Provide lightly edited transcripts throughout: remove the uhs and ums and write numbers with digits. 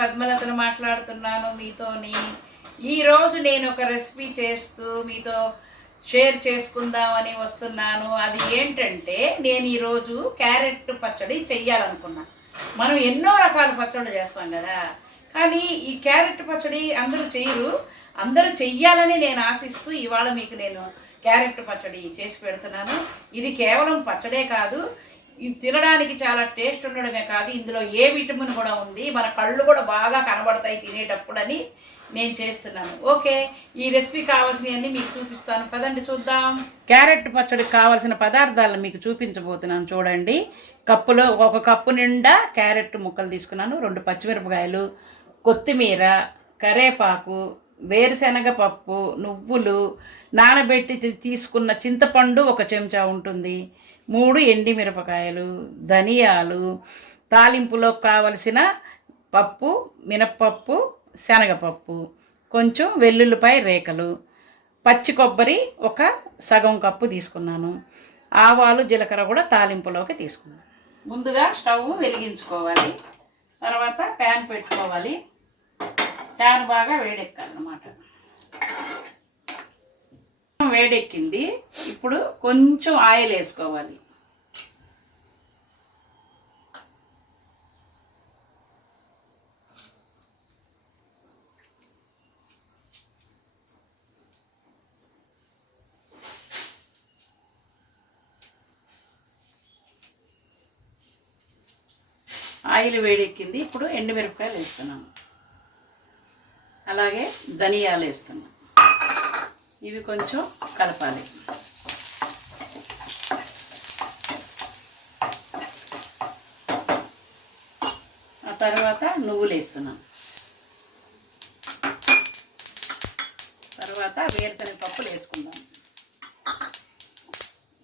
పద్మలతను మాట్లాడుతున్నాను మీతోని. ఈరోజు నేను ఒక రెసిపీ చేస్తూ మీతో షేర్ చేసుకుందామని వస్తున్నాను. అది ఏంటంటే, నేను ఈరోజు క్యారెట్ పచ్చడి చెయ్యాలనుకున్నా. మనం ఎన్నో రకాల పచ్చళ్ళు చేస్తాం కదా, కానీ ఈ క్యారెట్ పచ్చడి అందరూ చేయరు. అందరూ చెయ్యాలని నేను ఆశిస్తూ ఇవాళ మీకు నేను క్యారెట్ పచ్చడి చేసి పెడుతున్నాను. ఇది కేవలం పచ్చడే కాదు, ఇది తినడానికి చాలా టేస్ట్ ఉండడమే కాదు, ఇందులో ఏ విటమిన్ కూడా ఉంది, మన కళ్ళు కూడా బాగా కనబడతాయి తినేటప్పుడు అని నేను చేస్తున్నాను. ఓకే, ఈ రెసిపీ కావాల్సినవన్నీ మీకు చూపిస్తాను, పదండి చూద్దాం. క్యారెట్ పచ్చడికి కావాల్సిన పదార్థాలను మీకు చూపించబోతున్నాను. చూడండి, కప్పులో 1 కప్పు నిండా క్యారెట్ ముక్కలు తీసుకున్నాను, 2 పచ్చిమిరపకాయలు, కొత్తిమీర, కరేపాకు, వేరుశనగ పప్పు, నువ్వులు, నానబెట్టి తీసుకున్న చింతపండు 1 చెంచా ఉంటుంది, 3 ఎండిమిరపకాయలు, ధనియాలు, తాలింపులో కావలసిన పప్పు, మినప్పప్పు, శనగపప్పు, కొంచెం వెల్లుల్లిపాయ రేఖలు, పచ్చి కొబ్బరి 1 సగం కప్పు తీసుకున్నాను, ఆవాలు జీలకర్ర కూడా తాలింపులోకి తీసుకున్నాను. ముందుగా స్టవ్ వెలిగించుకోవాలి, తర్వాత ప్యాన్ పెట్టుకోవాలి. ప్యాన్ బాగా వేడెక్కాలన్నమాట. వేడెక్కింది, ఇప్పుడు కొంచెం ఆయిల్ వేసుకోవాలి. ఆయిల్ వేడెక్కింది, ఇప్పుడు ఎండుమిరపకాయలు వేస్తున్నాను, అలాగే ధనియాలు వేస్తున్నాను. ఇవి కొంచెం కలపాలి. ఆ తర్వాత నువ్వులు వేస్తున్నాను, తర్వాత వేరుశనగ పప్పులు వేసుకుందాం.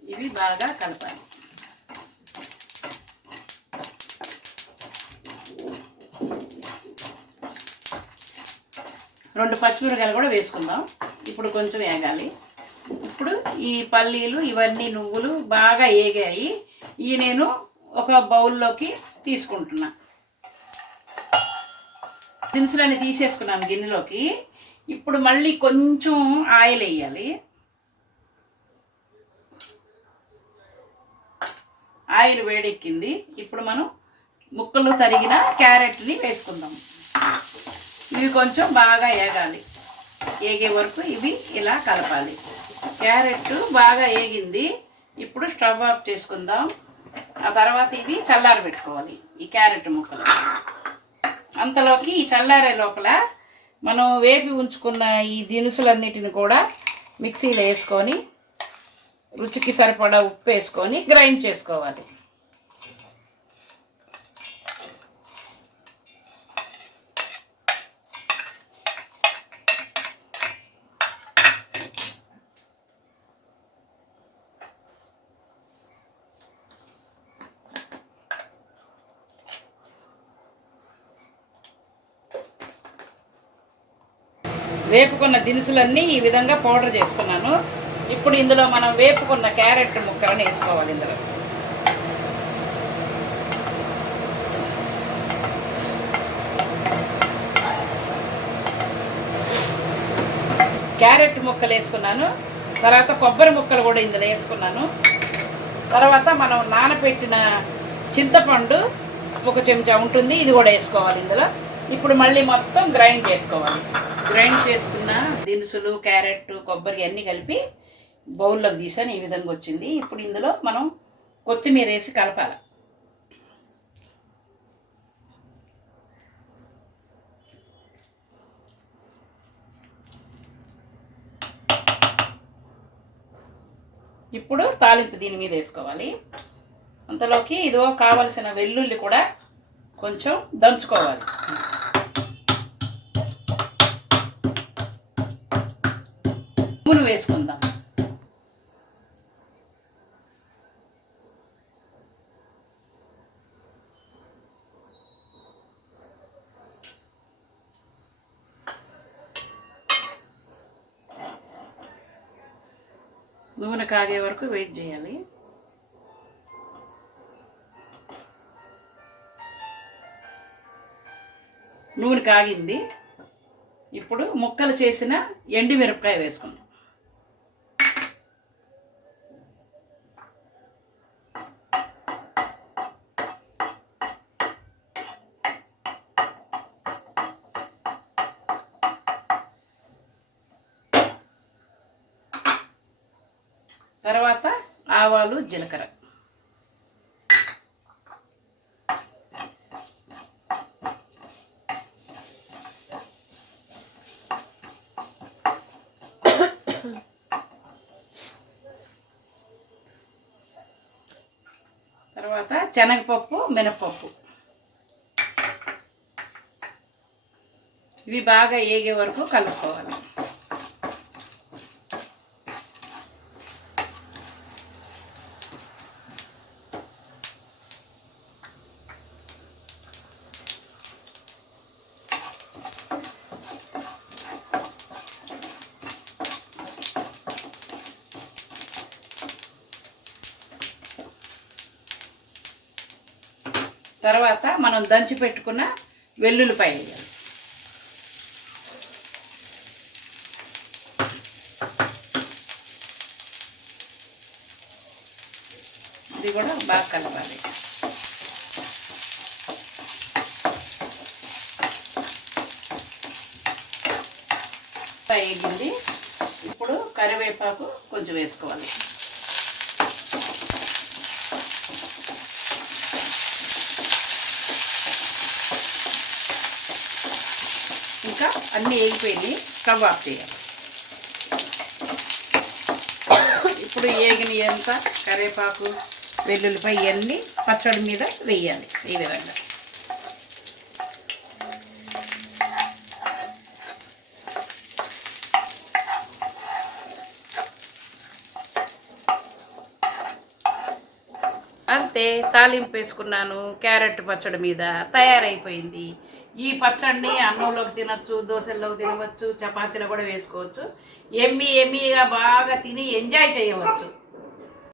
ఇవి బాగా కలపాలి. రెండు పచ్చిమిరపకాయలు కూడా వేసుకుందాం. ఇప్పుడు కొంచెం వేగాలి. ఇప్పుడు ఈ పల్లీలు ఇవన్నీ నువ్వులు బాగా వేగాయి. ఇవి నేను ఒక బౌల్లోకి తీసుకుంటున్నా. దినుసులన్నీ తీసేసుకున్నాను గిన్నెలోకి. ఇప్పుడు మళ్ళీ కొంచెం ఆయిల్ వేయాలి. ఆయిల్ వేడెక్కింది, ఇప్పుడు మనం ముక్కలు తరిగిన క్యారెట్ని వేసుకుందాం. ఇవి కొంచెం బాగా వేగాలి, వేగే వరకు ఇవి ఇలా కలపాలి. క్యారెట్ బాగా వేగింది, ఇప్పుడు స్టవ్ ఆఫ్ చేసుకుందాం. ఆ తర్వాత ఇవి చల్లారబెట్టుకోవాలి, ఈ క్యారెట్ ముక్కలు. అంతలోకి ఈ చల్లారే లోపల మనం వేపి ఉంచుకున్న ఈ దినుసులన్నిటిని కూడా మిక్సీలో వేసుకొని రుచికి సరిపడా ఉప్పు వేసుకొని గ్రైండ్ చేసుకోవాలి. వేపుకున్న దినుసులన్నీ ఈ విధంగా పౌడర్ చేసుకున్నాను. ఇప్పుడు ఇందులో మనం వేపుకున్న క్యారెట్ ముక్కలను వేసుకోవాలి. ఇందులో క్యారెట్ ముక్కలు వేసుకున్నాను, తర్వాత కొబ్బరి ముక్కలు కూడా ఇందులో వేసుకున్నాను. తర్వాత మనం నానబెట్టిన చింతపండు 1 చెంచా ఉంటుంది, ఇది కూడా వేసుకోవాలి ఇందులో. ఇప్పుడు మళ్ళీ మొత్తం గ్రైండ్ చేసుకోవాలి. గ్రైండ్ చేసుకున్న దినుసులు, క్యారెట్, కొబ్బరి అన్నీ కలిపి బౌల్లోకి తీసాను. ఈ విధంగా వచ్చింది. ఇప్పుడు ఇందులో మనం కొత్తిమీర వేసి కలపాలి. ఇప్పుడు తాలింపు దీని మీద వేసుకోవాలి. అంతలోకి ఇదిగో కావలసిన వెల్లుల్లి కూడా కొంచెం దంచుకోవాలి. నూనె వేసుకుందాం. నూనె కాగే వరకు వెయిట్ చేయాలి. నూనె కాగింది. ఇప్పుడు ముక్కలు చేసిన ఎండుమిరపకాయ వేసుకుందాం. తర్వాత ఆవాలు, జీలకర్ర. తర్వాత శనగపప్పు, మినపప్పు. ఇవి బాగా ఏగే వరకు కలుపుకోవాలి. తర్వాత మనం దంచి పెట్టుకున్న వెల్లుల్లిపాయలు వేయాలి. ఇది కూడా బాగా కలపాలి. వేగింది. ఇప్పుడు కరివేపాకు కొంచెం వేసుకోవాలి. ఇంకా అన్నీ వేగిపోయినాయి. స్టవ్ ఆఫ్ చేయాలి. ఇప్పుడు ఏగినంత కరివేపాకు, వెల్లుల్లిపాయ ఇవన్నీ పచ్చడి మీద వేయాలి. ఈ విధంగా అంతే. తాలింపు వేసుకున్నాను. క్యారెట్ పచ్చడి మీద తయారైపోయింది. ఈ పచ్చడిని అన్నంలోకి తినచ్చు, దోశల్లోకి తినవచ్చు, చపాతీలో కూడా వేసుకోవచ్చు. ఎమ్మీగా బాగా తిని ఎంజాయ్ చేయవచ్చు.